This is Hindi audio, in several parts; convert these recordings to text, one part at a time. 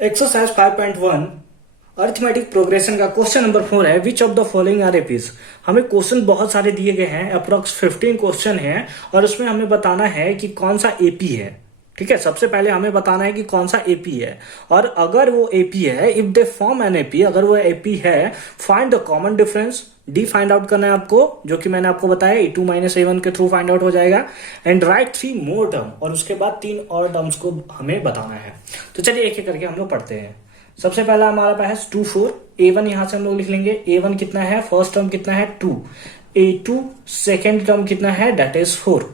एक्सरसाइज 5.1 अरिथमेटिक प्रोग्रेशन का क्वेश्चन नंबर 4 है। Which of the following are APs. हमें क्वेश्चन बहुत सारे दिए गए हैं, अप्रोक्स 15 क्वेश्चन है और उसमें हमें बताना है कि कौन सा एपी है। ठीक है, सबसे पहले हमें बताना है कि कौन सा एपी है और अगर वो एपी है, if they form an AP, अगर वो एपी है, find the common difference. D find out करना है आपको, जो कि मैंने आपको बताया A2 - A1 के थ्रू फाइंड आउट हो जाएगा। एंड राइट 3 मोर टर्म, और उसके बाद 3 और टर्म्स को हमें बताना है। तो चलिए एक एक करके हम लोग पढ़ते हैं। सबसे पहला हमारा पास 2 4 A1, यहां से हम लोग लिख लेंगे। A1 कितना है, फर्स्ट टर्म कितना है 2। A2 सेकेंड टर्म कितना है, दैट इज 4।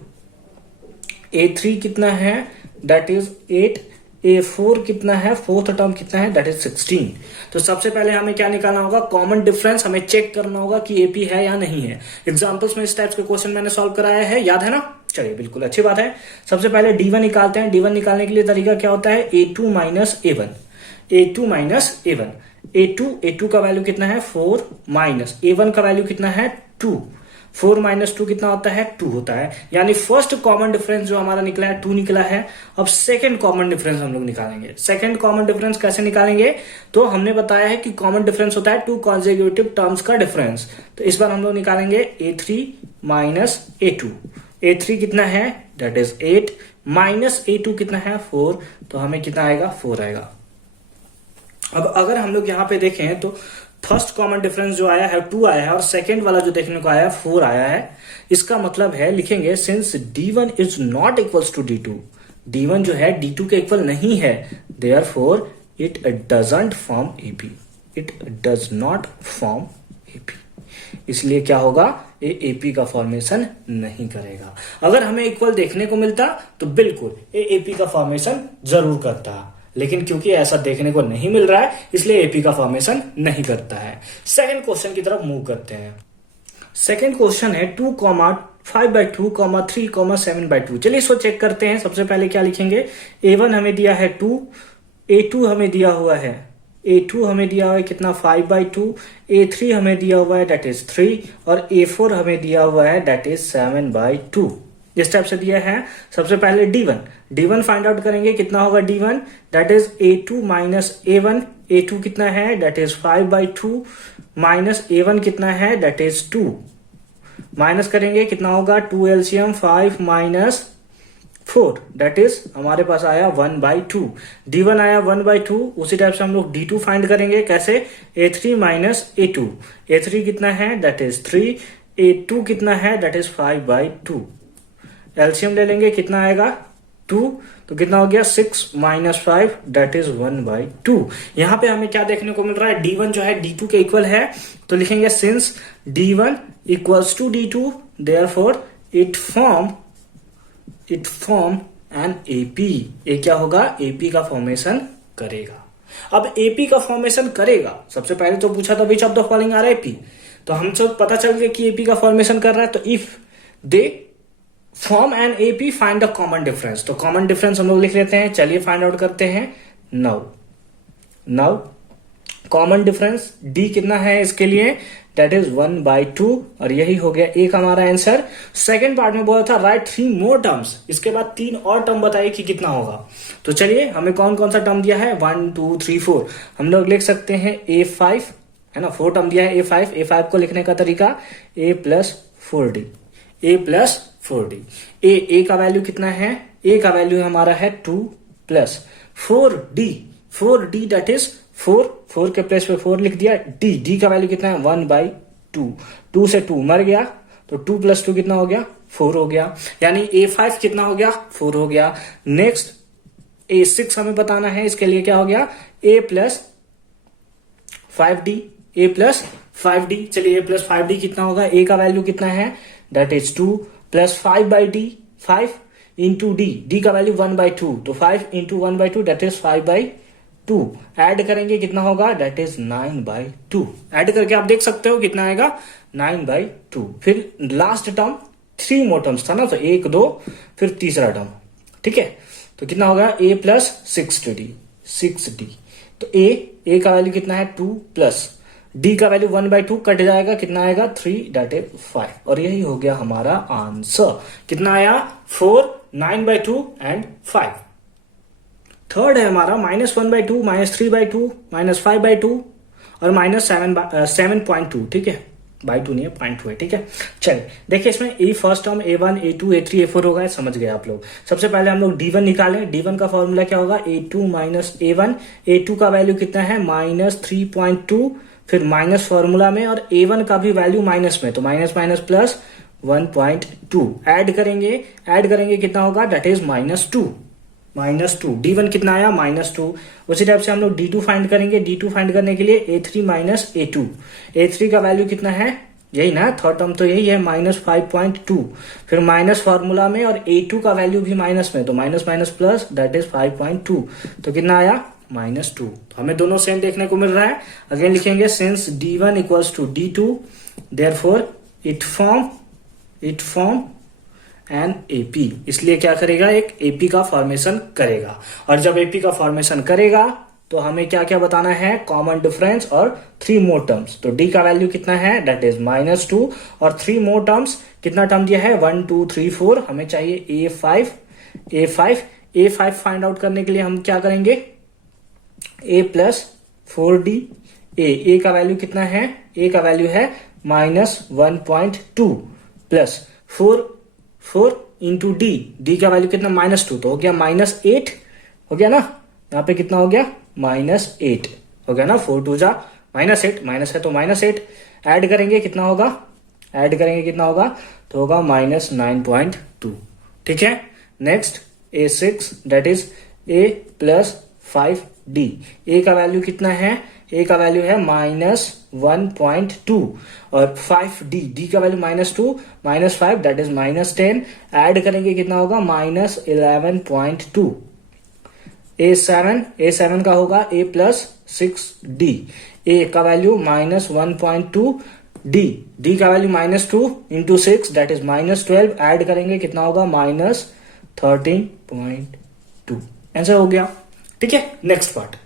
A3 कितना है, दैट इज 8। A4 कितना है, फोर्थ टर्म कितना है, दैट इज 16। तो सबसे पहले हमें क्या निकालना होगा, कॉमन डिफरेंस। हमें चेक करना होगा कि एपी है या नहीं है। एग्जांपल्स में इस टाइप्स के क्वेश्चन मैंने सॉल्व कराया है, याद है ना। चलिए बिल्कुल अच्छी बात है। सबसे पहले D1 निकालते हैं। D1 निकालने के लिए तरीका क्या होता है, A2 - A1। A2 - A1। A2 का वैल्यू कितना है 4 माइनस A1 का वैल्यू कितना है 2। 4 - 2 कितना होता है 2 होता है। यानी फर्स्ट कॉमन डिफरेंस जो हमारा निकला है 2 निकला है। अब सेकंड कॉमन डिफरेंस हम लोग निकालेंगे। सेकंड कॉमन डिफरेंस कैसे निकालेंगे, तो हमने बताया है कि कॉमन डिफरेंस होता है 2 कॉन्सेक्यूटिव टर्म्स का डिफरेंस। तो इस बार हम लोग निकालेंगे A3 - A2। A3 कितना है, दैट इज 8 माइनस A2 कितना है 4। तो हमें कितना आएगा, 4 आएगा। अब अगर हम लोग यहां पे देखें तो फर्स्ट कॉमन डिफरेंस जो आया है 2 आया है और सेकंड वाला जो देखने को आया है 4 आया है। इसका मतलब है, लिखेंगे since D1 is not equals to D2। D1 जो है D2 के इक्वल नहीं है, therefore it doesn't form AP. It does not form AP. इसलिए क्या होगा, ये एपी का फॉर्मेशन नहीं करेगा। अगर हमें इक्वल देखने को मिलता तो बिल्कुल ये एपी का फॉर्मेशन जरूर करता, लेकिन क्योंकि ऐसा देखने को नहीं मिल रहा है इसलिए एपी का फॉर्मेशन नहीं करता है। सेकंड क्वेश्चन की तरफ मूव करते हैं। सेकंड क्वेश्चन है 2, 5/2, 3, 7/2। चलिए इसको चेक करते हैं। सबसे पहले क्या लिखेंगे, A1 हमें दिया है 2, A2 हमें दिया हुआ है, A2 हमें दिया हुआ है कितना 5/2, A3 हमें दिया हुआ है दैट इज 3 और A4 हमें दिया हुआ है दैट इज 7/2। इस टाइप से दिया है। सबसे पहले D1 फाइंड आउट करेंगे। कितना होगा D1, that is A2 - A1। A2 कितना है, दैट इज 5/2 माइनस A1 कितना है, दैट इज 2। माइनस करेंगे कितना होगा, 2 LCM 5 - 4 दैट इज हमारे पास आया 1/2। D1 आया 1/2। उसी टाइप से हम लोग D2 फाइंड करेंगे। कैसे, A3 - A2। A3 कितना है, दैट इज 3। A2 कितना है, दैट इज 5/2। एलसीएम ले लेंगे, कितना आएगा 2। तो कितना हो गया 6 - 5 दैट इज 1/2। यहां पे हमें क्या देखने को मिल रहा है, D1 जो है D2 के इक्वल है। तो लिखेंगे since D1 equals to D2 therefore it form an AP. ये क्या होगा, एपी का फॉर्मेशन करेगा। अब एपी का फॉर्मेशन करेगा, सबसे पहले तो पूछा था which of the following are AP, तो हम सब पता चल गया कि एपी का फॉर्मेशन कर रहा है। तो if they form an AP find the common difference. तो कॉमन डिफरेंस हम लोग लिख लेते हैं। चलिए फाइंड आउट करते हैं। नाउ कॉमन डिफरेंस डी कितना है इसके लिए, दैट इज 1/2 और यही हो गया एक हमारा आंसर। सेकंड पार्ट में बोला था राइट 3 मोर टर्म्स, इसके बाद 3 और टर्म बताइए कि कितना होगा। तो चलिए हमें कौन कौन सा टर्म दिया है, 1 2 3 4। हम लोग लिख सकते हैं A5 है ना, 4 टर्म दिया है A5 को लिखने का तरीका A + 4D। A + 4D। ए का वैल्यू कितना है, ए का वैल्यू हमारा है 2 + 4D दैट इज 4 के प्लेस पे 4 लिख दिया। डी का वैल्यू कितना है 1/2। 2 से 2 मर गया तो 2 + 2 कितना हो गया 4 हो गया। यानी A5 कितना हो गया 4 हो गया। नेक्स्ट A6 हमें बताना है, इसके लिए क्या हो गया A + 5D। A + 5D। चलिए A + 5D कितना होगा, ए का वैल्यू कितना है, that is 2 + 5/D 5 into D का वैल्यू 1/2 तो 5 इंटू 1/2 दैट इज 5/2। ऐड करेंगे कितना होगा, दैट इज 9/2। ऐड करके आप देख सकते हो कितना आएगा 9/2। फिर लास्ट टर्म 3 मोर टर्म्स था ना, तो 1 2 फिर तीसरा टर्म। ठीक है, तो कितना होगा A + 6D। तो ए का वैल्यू कितना है 2 + डी का वैल्यू 1/2 कट जाएगा, कितना आएगा 3 दैट इज 5 और यही हो गया हमारा आंसर। कितना आया 4, 9/2 एंड 5। थर्ड है हमारा -1/2, -3/2, -5/2 और -7/2, ठीक है, बाई टू नहीं है, 0.2 है, ठीक है। चलिए देखिए इसमें ए first term A1 A2 A3 A4 होगा, समझ गए आप लोग। सबसे पहले हम लोग D1 निकालें। D1 का फॉर्मूला क्या होगा, A2 माइनस A1। A2 का वैल्यू कितना है, -3.2, फिर माइनस फॉर्मूला में, और A1 का भी वैल्यू माइनस में, तो माइनस माइनस प्लस 1.2 ऐड करेंगे कितना होगा, दैट इज -2। D1 कितना आया, -2। उसी टाइप से हम लोग D2 फाइंड करेंगे। D2 फाइंड करने के लिए A3 माइनस A2। A3 का वैल्यू कितना है, यही ना, थर्ड टर्म तो यही है, -5.2, फिर माइनस फॉर्मूला में, और A2 का वैल्यू भी माइनस में, तो minus minus plus, that is 5.2, तो कितना आया, -2। तो हमें दोनों सेम देखने को मिल रहा है। अगेन लिखेंगे, since D1 equals to D2, therefore it form an AP, इसलिए क्या करेगा, एक एपी का फॉर्मेशन करेगा। और जब एपी का फॉर्मेशन करेगा तो हमें क्या क्या बताना है, कॉमन डिफरेंस और 3 मोर टर्म्स। तो डी का वैल्यू कितना है, दैट इज -2, और 3 मोर टर्म्स, कितना टर्म दिया है, 1 2 3 4, हमें चाहिए A5 फाइंड आउट करने के लिए हम क्या करेंगे, A प्लस 4D। ए का वैल्यू कितना है, ए का वैल्यू है -1.2 प्लस 4 इंटू डी का वैल्यू कितना, -2, तो हो गया -8, हो गया ना, यहाँ पे कितना हो गया, -8 हो गया ना, 4 2 जा -8, माइनस है तो -8, ऐड करेंगे कितना होगा, तो होगा -9.2, ठीक है। Next A6, that is A plus 5D। ए का वैल्यू कितना है, ए का वैल्यू है -1.2, और 5D, डी का वैल्यू -2 -5, दैट इज -10, ऐड करेंगे कितना होगा, -11.2। A7 का होगा A प्लस 6D। ए का वैल्यू -1.2, डी का value -2 into 6, that is -12, add करेंगे कितना होगा, -13.2। आंसर हो गया, ठीक है। नेक्स्ट पार्ट,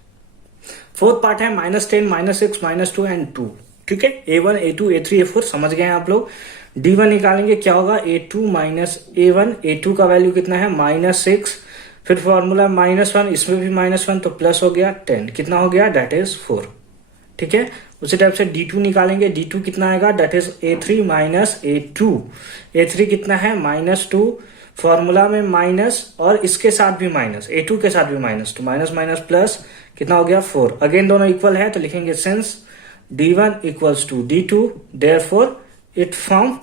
फोर्थ पार्ट है -10, -6, -2 एंड 2, ठीक है। A1 A2 A3 A4 समझ गए हैं आप लोग। D1 निकालेंगे, क्या होगा, A2 माइनस A1। A2 का वैल्यू कितना है, -6, फिर फॉर्मूला -1, इसमें भी -1, तो प्लस हो गया 10, कितना हो गया, दैट इज 4, ठीक है। उसी टाइप से D2 निकालेंगे, D2 कितना आएगा, that is A3 minus A2। A3 कितना है, -2, फॉर्मूला में माइनस, और इसके साथ भी माइनस, A2 के साथ भी माइनस, तो माइनस माइनस प्लस, कितना हो गया, 4। अगेन दोनों इक्वल है, तो लिखेंगे since D1 equals to D2, therefore it form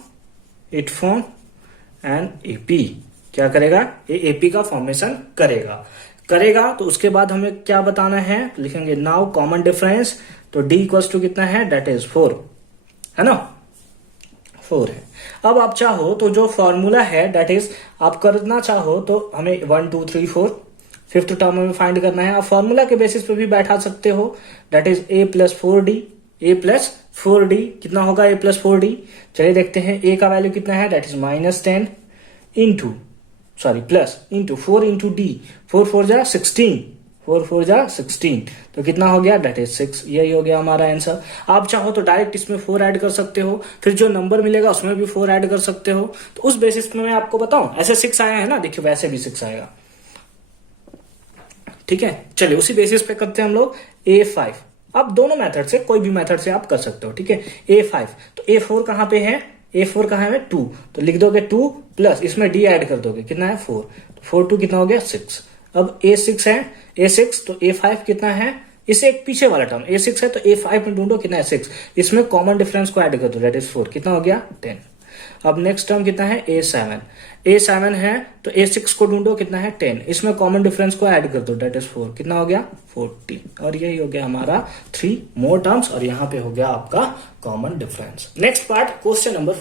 an AP. क्या करेगा, ये एपी का फॉर्मेशन करेगा। तो उसके बाद हमें क्या बताना है, लिखेंगे नाउ कॉमन डिफरेंस। तो D इक्वल्स टू कितना है, दैट इज 4, है ना, 4 है। अब आप चाहो तो जो फॉर्मूला है, दैट इज आप करना चाहो तो हमें 1 2 3 4 फिफ्थ टर्म में फाइंड करना है। आप फॉर्मूला के बेसिस पे भी बैठा सकते हो, that is A plus 4D। कितना होगा, A प्लस 4D, चलिए देखते हैं। A का वैल्यू कितना है, that is -10 plus into 4 into D, 4 4 जा 16, तो कितना हो गया, दैट इज 6। यही हो गया हमारा आंसर। आप चाहो तो डायरेक्ट इसमें 4 ऐड कर सकते हो, फिर जो नंबर मिलेगा उसमें भी 4 ऐड कर सकते हो। तो उस बेसिस में मैं आपको बताऊं, ऐसे 6 आया है ना, देखिए वैसे भी 6 आएगा, ठीक है। चलिए उसी बेसिस पे करते हैं हम लोग A5। अब दोनों मेथड से, कोई भी मेथड से आप कर सकते हो, ठीक है। A5, तो A4 कहां पे है, A4 कहां है, 2, तो लिख दोगे 2 प्लस इसमें D ऐड कर दोगे, कितना है 4, 4 2 कितना हो गया 6। अब A6 है, A6 तो A5 कितना है, इसे एक पीछे वाला टर्म A6 है, तो A5 में ढूंढो कितना है 6, इसमें कॉमन डिफरेंस को ऐड कर दो, दैट इज 4, कितना हो गया 10। अब नेक्स्ट टर्म कितना है, A7 है, तो A6 को ढूंढो कितना है 10, इसमें कॉमन डिफरेंस को ऐड कर दो, दैट इज 4, कितना हो गया 40। और यही हो गया हमारा 3 मोर टर्म्स, और यहाँ पे हो गया आपका common difference. Next part, question number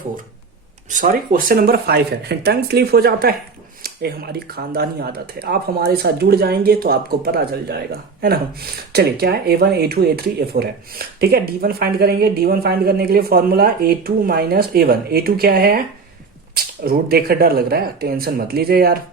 question number 5 है। टंग स्लिप हो जाता है, ये हमारी खानदानी आदत है, आप हमारे साथ जुड़ जाएंगे तो आपको पता चल जाएगा, है ना। चलिए क्या है, A1 A2 A3 A4 है, ठीक है। D1 फाइंड करेंगे, D1 फाइंड करने के लिए formula A2 minus A1। A2 क्या है, रूट देखकर डर लग रहा है, टेंशन मत लीजिए यार।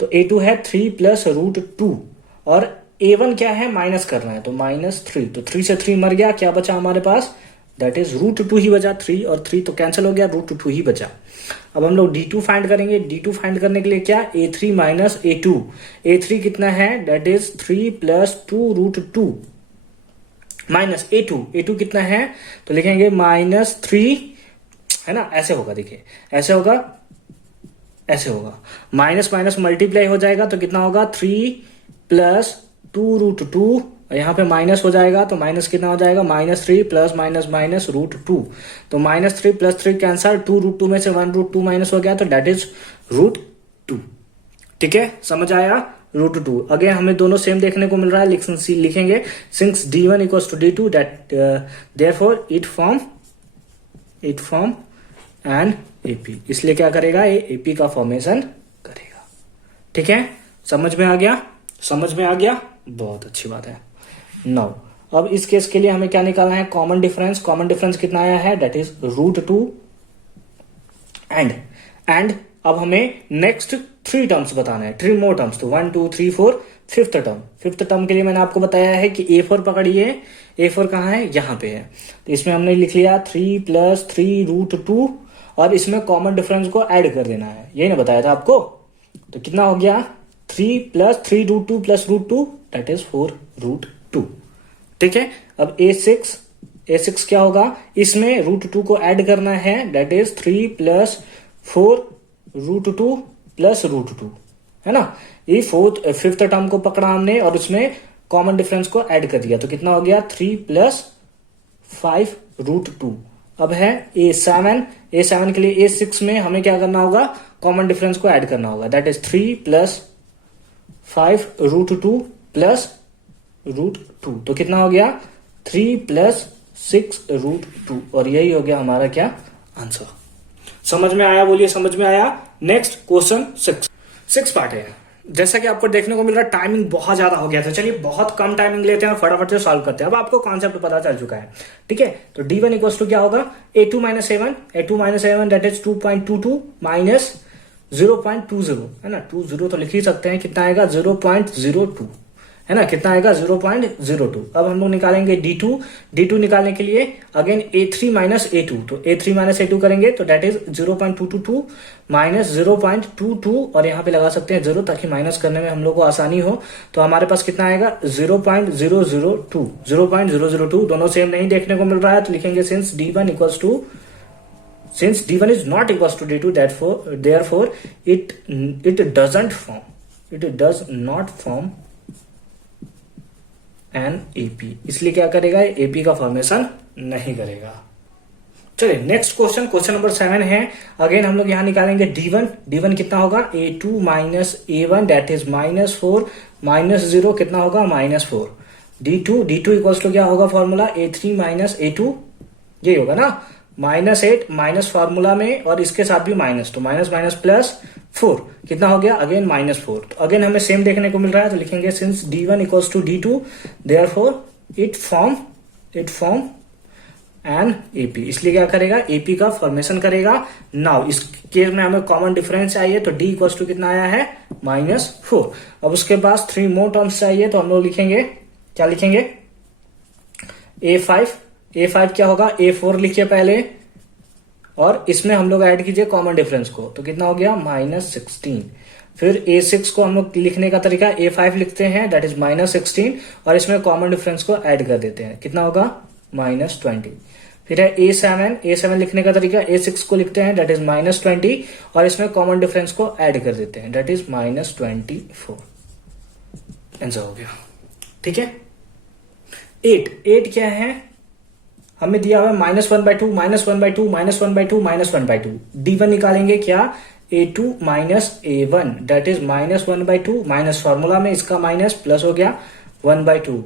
तो A2 है 3 प्लस √2, और A1 क्या है, माइनस करना है, तो -3, तो 3 से 3 मर गया, क्या बचा हमारे पास दैट इज √2 ही बचा, 3 और 3 तो कैंसिल हो गया, √2 ही बचा। अब हम लोग D2 फाइंड करेंगे। D2 फाइंड करने के लिए क्या, A3 माइनस A2। A3 कितना है, that is 3 plus 2√2 minus A2 कितना है, तो लिखेंगे -3, है ना, ऐसे होगा, देखिए ऐसे होगा, ऐसे होगा, माइनस माइनस मल्टीप्लाई हो जाएगा तो कितना होगा, 3 प्लस 2√2, यहाँ पे माइनस हो जाएगा तो माइनस कितना हो जाएगा, -3 प्लस माइनस माइनस √2, तो -3 प्लस 3 कैंसल, 2√2 में से 1√2 माइनस हो गया तो दैट इज √2। ठीक है, समझ आया, √2। अगेन हमें दोनों सेम देखने को मिल रहा है, लिखेंगे since D1 equals to D2 that therefore it form an AP, इसलिए क्या करेगा, ये AP का फॉर्मेशन करेगा। ठीक है, समझ में आ गया, समझ में आ गया, बहुत अच्छी बात है। नाउ अब इस केस के लिए हमें क्या निकालना है, कॉमन डिफरेंस। कॉमन डिफरेंस कितना आया है, दैट इज √2 एंड अब हमें नेक्स्ट 3 टर्म्स बताना है, 3 मोर टर्म्स, तो 1 2 3 4, फिफ्थ टर्म के लिए मैंने आपको बताया है कि A4 पकड़िए। A4 कहाँ है, यहाँ पे है, तो इसमें हमने लिख लिया 3 प्लस 3√2 और इसमें कॉमन डिफरेंस को ऐड कर देना है, यही ना बताया था आपको। तो कितना हो गया, 3 प्लस 3√2 प्लस √2 दैट इज 4√2। ठीक है, अब A6 क्या होगा, इसमें √2 को ऐड करना है, दैट इज 3 प्लस 4√2 प्लस √2, है ना। ये फिफ्थ टर्म को पकड़ा हमने और उसमें कॉमन डिफरेंस को ऐड कर दिया, तो कितना हो गया, 3 प्लस 5√2। अब है A7 के लिए A6 में हमें क्या करना होगा, कॉमन डिफरेंस को ऐड करना होगा, दैट इज 3 प्लस 5√2 प्लस √2, तो कितना हो गया, 3 प्लस 6√2, और यही हो गया हमारा क्या आंसर। समझ में आया, बोलिए समझ में आया। नेक्स्ट क्वेश्चन 6 पार्ट है। जैसा कि आपको देखने को मिल रहा है टाइमिंग बहुत ज्यादा हो गया था, चलिए बहुत कम टाइमिंग लेते हैं, फटाफट से सॉल्व करते हैं। अब आपको कॉन्सेप्ट पता चल चुका है, ठीक है। तो D1 इक्वल्स टू क्या होगा, A2 minus A1 that is 2.22 minus 0.20, है ना, 20 तो लिख ही सकते हैं, कितना आएगा 0.02, है ना, कितना आएगा 0.02। अब हम लोग निकालेंगे D2 निकालने के लिए अगेन A3 माइनस A2, तो A3 माइनस A2 करेंगे तो दैट इज 0.222 माइनस 0.22, और यहाँ पे लगा सकते हैं 0 ताकि माइनस करने में हम लोग को आसानी हो। तो हमारे पास कितना आएगा 0.002, दोनों सेम नहीं देखने को मिल रहा है, तो लिखेंगे since D1 is not equals to D2 therefore it does not form an AP, इसलिए क्या करेगा, AP का फॉर्मेशन नहीं करेगा। चलिए नेक्स्ट क्वेश्चन नंबर 7 है। अगेन हम लोग यहां निकालेंगे D1 कितना होगा, A2 minus A1 that is -4 minus 0 कितना होगा -4। D2 इक्वल्स टू क्या होगा फॉर्मूला, A3 माइनस A2, ये होगा ना, -8 माइनस फॉर्मूला में और इसके साथ भी माइनस, तो माइनस माइनस प्लस 4 कितना हो गया, अगेन -4। तो अगेन हमें सेम देखने को मिल रहा है, तो लिखेंगे since D1 equals to D2 therefore it form an AP, इसलिए क्या करेगा, AP का फॉर्मेशन करेगा। नाउ इस केस में हमें कॉमन डिफरेंस चाहिए, तो D इक्वल्स टू कितना आया है -4। अब उसके पास 3 मोर टर्म्स चाहिए, तो हम लोग लिखेंगे, क्या लिखेंगे, A5 क्या होगा, A4 लिखिए पहले, और इसमें हम लोग ऐड कीजिए कॉमन डिफरेंस को, तो कितना हो गया -16। फिर A6 को हम लोग लिखने का तरीका A5 लिखते हैं दैट इज -16, और इसमें कॉमन डिफरेंस को ऐड कर देते हैं, कितना होगा -20। फिर है A7 लिखने का तरीका A6 को लिखते हैं दैट इज -20, और इसमें कॉमन डिफरेंस को ऐड कर देते हैं दैट इज -24। आंसर हो गया, ठीक है। 8 क्या है, हमें दिया हुआ -1/2 -1/2 -1/2 -1/2। D1 निकालेंगे क्या, A2 minus A1 that is -1/2 minus formula में इसका माइनस प्लस हो गया 1/2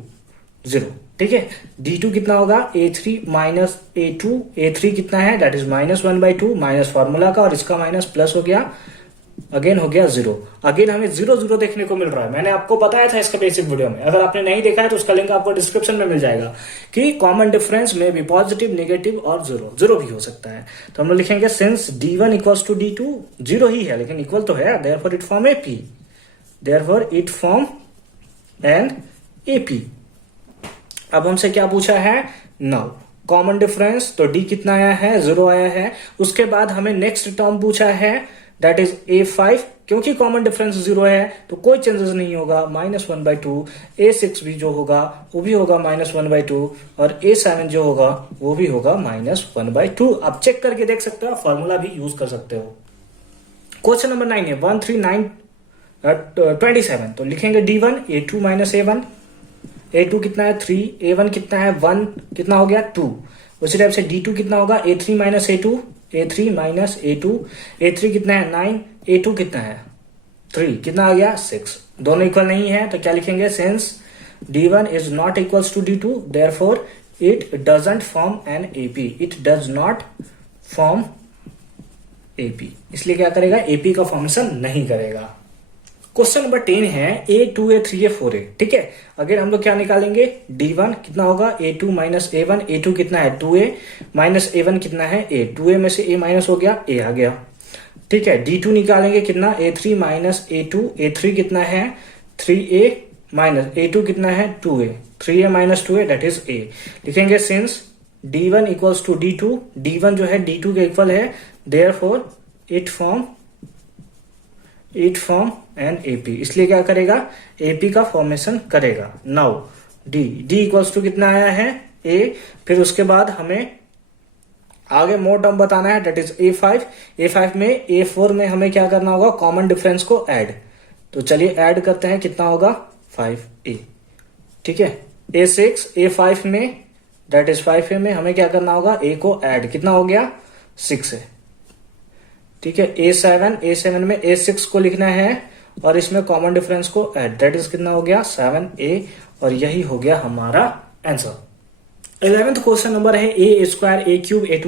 0, ठीक है। D2 कितना होगा, A3 माइनस A2, A3 कितना है दैट इज -1/2 माइनस फॉर्मूला का और इसका माइनस प्लस हो गया, अगेन हो गया 0। अगेन हमें 0 देखने को मिल रहा है, मैंने आपको बताया था इसका बेसिक वीडियो में, अगर आपने नहीं देखा है तो उसका लिंक आपको डिस्क्रिप्शन में मिल जाएगा कि कॉमन डिफरेंस में भी पॉजिटिव, नेगेटिव और 0 भी हो सकता है। तो हम लोग लिखेंगे since D1 equals to D2, 0 ही है लेकिन इक्वल तो है, therefore it form AP, therefore it form an AP। अब हमसे क्या पूछा है, नाउ कॉमन डिफरेंस, तो डी कितना आया है, 0 आया है। उसके बाद हमें नेक्स्ट टर्म पूछा है दैट इज A5, क्योंकि कॉमन डिफरेंस 0 है तो कोई चेंजेस नहीं होगा, -1/2। A6 भी जो होगा वो भी होगा -1/2, और A7 जो होगा वो भी होगा -1/2। आप चेक करके देख सकते हो, फॉर्मूला भी यूज कर सकते हो। क्वेश्चन नंबर 9 है 13927, तो लिखेंगे D1 A2 - A1। A2 कितना है 3, A1 कितना है 1, कितना हो गया 2। उसी टाइप से D2 कितना होगा A3 - A2, A3 - A2। A3 कितना है 9, A2 कितना है 3, कितना आ गया 6। दोनों इक्वल नहीं है तो क्या लिखेंगे, since D1 is not equals to D2 therefore it doesn't form an AP, it does not form AP, इसलिए क्या करेगा, AP का फॉर्मेशन नहीं करेगा। क्वेश्चन नंबर 10 है A2 A3 A4 ठीक है। अगर हम लोग क्या निकालेंगे, D1 कितना होगा A2 - A1, A2 कितना है 2A माइनस A1 कितना है A, 2A में से A माइनस हो गया, A आ गया। ठीक है, D2 निकालेंगे कितना, A3 - A2, A3 कितना है 3A माइनस A2 कितना है 2A, 3A - 2A that is A। लिखेंगे since D1 equals to D2, D1 जो है D2 के इक्वल है, therefore it form an AP, इसलिए क्या करेगा, AP का फॉर्मेशन करेगा। नाउ D इक्वल्स टू कितना आया है A, फिर उसके बाद हमें आगे मोर टर्म बताना है दैट इज A5 में A4 में हमें क्या करना होगा, कॉमन डिफरेंस को ऐड। तो चलिए ऐड करते हैं, कितना होगा 5A। ठीक है, A6 A5 में दैट इज 5A में हमें क्या करना होगा, A को ऐड, कितना हो गया 6 है। ठीक है, A7 में A6 को लिखना है और इसमें कॉमन डिफरेंस को ऐड, दैट इज कितना हो गया 7A, और यही हो गया हमारा आंसर। 11th क्वेश्चन नंबर है A² A³ A⁴।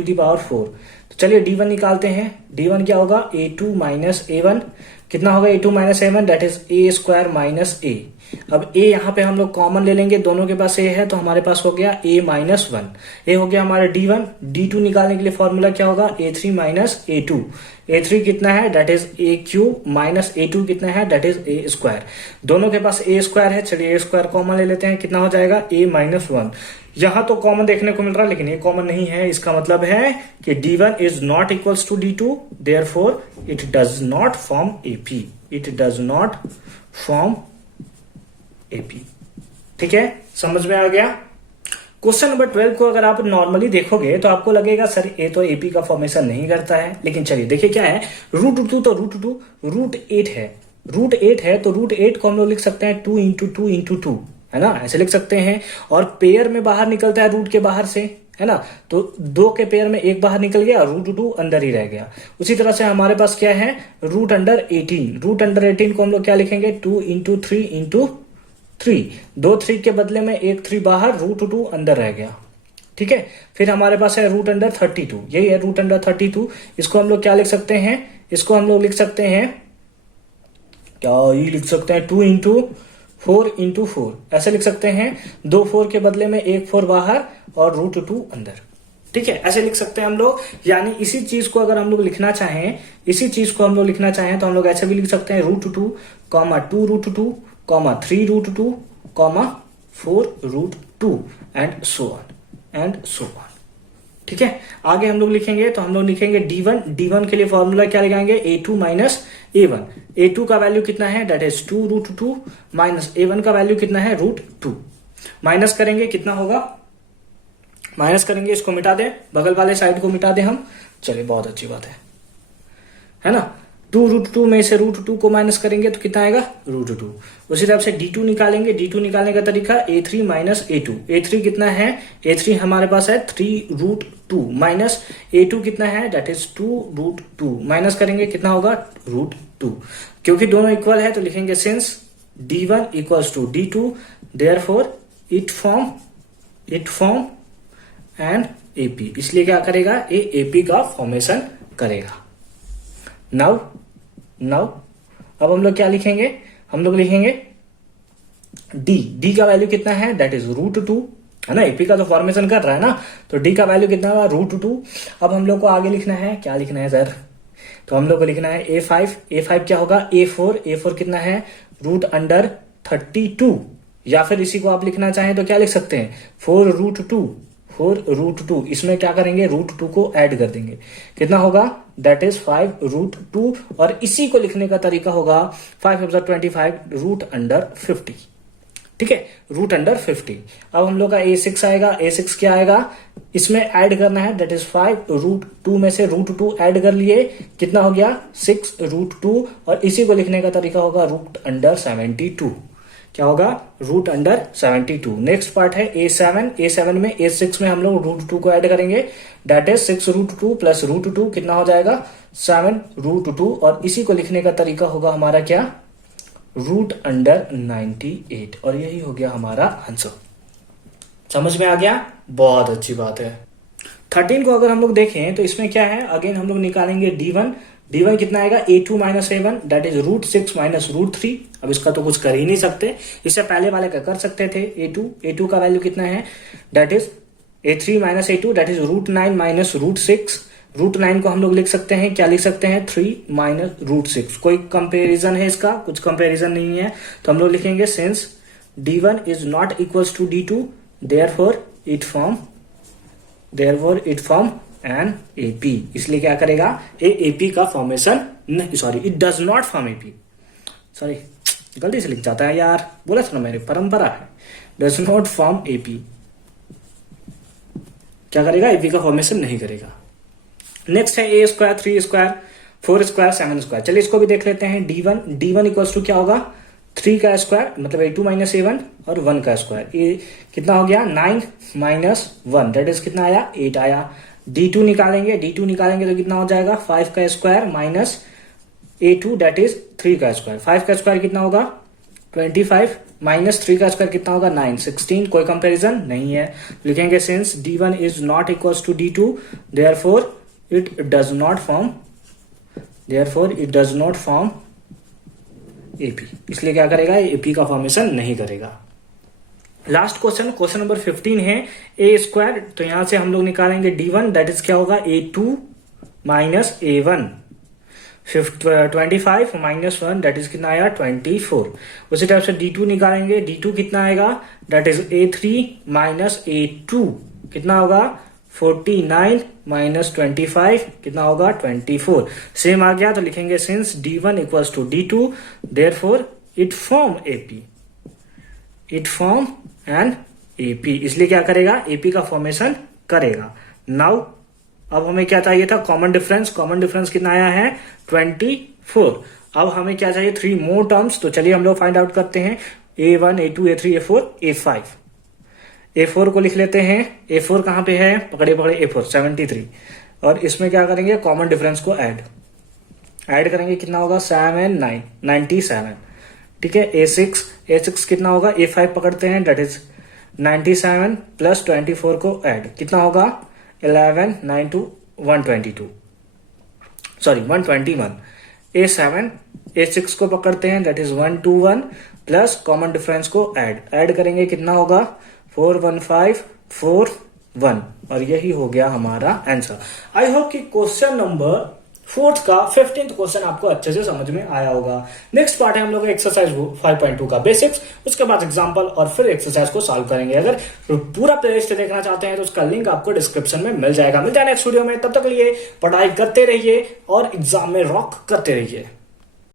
तो चलिए D1 निकालते हैं। D1 क्या होगा, A2 - A1, कितना होगा A2 - A1 that is A² - A। अब A यहाँ पे हम लोग कॉमन ले लेंगे, दोनों के पास A है तो हमारे पास हो गया A - 1, A हो गया हमारा D1। D2 निकालने के लिए फॉर्मूला क्या होगा, A3 - A2, A3 कितना है that is A³ minus A2 कितना है दैट इज A²। दोनों के पास A² है, चलिए A² कॉमन ले लेते हैं, कितना हो जाएगा A - 1। यहां तो कॉमन देखने को मिल रहा है लेकिन ये कॉमन नहीं है, इसका मतलब है कि D1 is not equals to D2 therefore it does not form AP, it does not form AP। ठीक है, समझ में आ गया। क्वेश्चन नंबर 12 को अगर आप नॉर्मली देखोगे तो आपको लगेगा सर ये तो AP का फॉर्मेशन नहीं करता है, लेकिन चलिए देखिए क्या है, √2 तो √8 है, √8 है तो √8 को हम लोग लिख सकते हैं 2 × 2 × 2, है ना, ऐसे लिख सकते हैं। और पेयर में बाहर निकलता है रूट के बाहर से, है ना, तो 2 के पेयर में एक बाहर निकल गया, √2 अंदर ही रह गया। उसी तरह से हमारे पास क्या है, √18, √18 को हम लोग क्या लिखेंगे 2 × 3 × 3, 2 3 के बदले में एक 3 बाहर, √2 अंदर रह गया। ठीक है, फिर हमारे पास है √32, यही है √32। इसको हम लोग क्या लिख सकते हैं, इसको हम लोग लिख सकते हैं, क्या ये लिख सकते हैं 2 × 4 × 4, ऐसे लिख सकते हैं, 2 4 के बदले में एक 4 बाहर और √2 अंदर। ठीक है, ऐसे लिख सकते हैं हम लोग। यानी इसी चीज को अगर हम लोग लिखना चाहें, इसी चीज को हम लोग लिखना चाहें तो हम लोग ऐसे भी लिख सकते हैं √2, 2 √2, 3 √2, 4 √2 एंड सो ऑन। ठीक है, आगे हम लोग लिखेंगे तो हम लोग लिखेंगे D1 के लिए फॉर्मूला क्या लगाएंगे, A2 - A1। A2 का वैल्यू कितना है दैट इज 2 √2 माइनस A1 का वैल्यू कितना है √2। माइनस करेंगे, कितना होगा, माइनस करेंगे, इसको मिटा दें, बगल वाले साइड को मिटा दें हम, चलिए बहुत अच्छी बात है ना। 2 √2 में से √2 को माइनस करेंगे तो कितना आएगा √2। उसी तरह से D2 निकालेंगे, D2 निकालने का तरीका A3 - A2। A3 कितना है, A3 हमारे पास है 3 √2 माइनस A2 कितना है दैट इज 2 √2, माइनस करेंगे कितना होगा √2। क्योंकि दोनों इक्वल है तो लिखेंगे since D1 equals to D2 therefore it form and AP, इसलिए क्या करेगा, ये AP का फॉर्मेशन करेगा। नाउ अब हम लोग क्या लिखेंगे, हम लोग लिखेंगे D का वैल्यू कितना है दैट इज √2, है ना, AP का तो फॉर्मेशन कर रहा है ना, तो D का वैल्यू कितना होगा √2। अब हम लोग को आगे लिखना है, क्या लिखना है सर, तो हम लोग को लिखना है A5 क्या होगा A4 कितना है √32, या फिर इसी को आप लिखना चाहें तो क्या लिख सकते हैं 4 √2 4√2, इसमें क्या करेंगे, √2 को ऐड कर देंगे, कितना होगा, दैट इज 5√2। और इसी को लिखने का तरीका होगा 5×25 √50, ठीक है, √50। अब हम लोग का A6 आएगा, A6 क्या आएगा, इसमें ऐड करना है, दैट इज 5√2 में से √2 ऐड कर लिए, कितना हो गया 6√2। और इसी को लिखने का तरीका होगा √72, क्या होगा, √72। नेक्स्ट पार्ट है A7 में A6 में हम लोग √2 को ऐड करेंगे, दैट इज 6√2 प्लस √2, कितना हो जाएगा 7√2। और इसी को लिखने का तरीका होगा हमारा क्या, √98। और यही हो गया हमारा आंसर। समझ में आ गया, बहुत अच्छी बात है। 13 को अगर हम लोग देखें तो इसमें क्या है, अगेन हम लोग निकालेंगे D1 कितना आएगा, A2 minus A1, that is √6 minus √3। अब इसका तो कुछ कर ही नहीं सकते, इससे पहले वाले का कर सकते थे। A2 का वैल्यू कितना है, that is A3 minus A2, that is √9 minus √6। √9 को हम लोग लिख सकते हैं, क्या लिख सकते हैं, 3 माइनस √6। कोई कंपेरिजन है इसका, कुछ कंपेरिजन नहीं है, तो हम लोग लिखेंगे since D1 is not equals to D2, therefore it form an AP। इसलिए क्या करेगा, AP का फॉर्मेशन नहीं, sorry it does not form AP, sorry गलती से लिख जाता है यार, बोला था ना मेरी परंपरा है, डज नॉट फॉर्म AP। क्या करेगा, AP का फॉर्मेशन नहीं करेगा। नेक्स्ट है A2 3 स्क्वायर 4 स्क्वायर 7 स्क्वायर। चलिए इसको भी देख लेते हैं। D1 इक्वल्स टू क्या होगा, 3 का स्क्वायर मतलब A2 माइनस A1 और 1 का स्क्वायर, ये कितना हो गया 9 माइनस 1, दैट इज कितना आया 8 आया। D2 निकालेंगे तो कितना हो जाएगा 5 का square minus A2 that is 3 का स्क्वायर। 5 का स्क्वायर कितना होगा 25 माइनस 3 का स्क्वायर कितना होगा 9, 16। कोई कंपैरिजन नहीं है, लिखेंगे since D1 is not equals to D2, therefore it does not form AP। इसलिए क्या करेगा, AP का फॉर्मेशन नहीं करेगा। लास्ट क्वेश्चन नंबर 15 है A2, तो यहां से हम लोग निकालेंगे D1, दैट इज क्या होगा A2 minus A1। 25 minus 1 that is कितना आया 24। उसी टाइप से D2 निकालेंगे, D2 कितना आएगा, that is A3 minus A2, कितना होगा 49 माइनस 25, कितना होगा 24। सेम आ गया, तो लिखेंगे since D1 equals to D2, therefore it form an AP। इसलिए क्या करेगा, AP का फॉर्मेशन करेगा। नाउ अब हमें क्या चाहिए था, कॉमन डिफरेंस कितना आया है 24। अब हमें क्या चाहिए 3 मोर टर्म्स, तो चलिए हम लोग फाइंड आउट करते हैं। A1 A2 A3 A4 A5। A4 को लिख लेते हैं, A4 कहां पे है, पकड़े A4 73। और इसमें क्या करेंगे, कॉमन डिफरेंस को ऐड करेंगे, कितना होगा 7 9 97, ठीक है। A6 कितना होगा, A5 पकड़ते हैं, दैट इज 97 प्लस 24 को ऐड, कितना होगा 11 9 2 122, सॉरी 121। A6 को पकड़ते हैं, that is 121 plus common difference को ऐड करेंगे, कितना होगा 41541। और यही हो गया हमारा आंसर। आई होप कि क्वेश्चन नंबर 4 का 15th क्वेश्चन आपको अच्छे से समझ में आया होगा। नेक्स्ट पार्ट है हम लोग एक्सरसाइज 5.2 का बेसिक्स, उसके बाद एग्जांपल और फिर एक्सरसाइज को सॉल्व करेंगे। अगर पूरा प्लेलिस्ट देखना चाहते हैं तो उसका लिंक आपको डिस्क्रिप्शन में मिल जाएगा। मिलता है नेक्स्ट वीडियो में, तब तक के लिए पढ़ाई करते रहिए और एग्जाम में रॉक करते रहिए।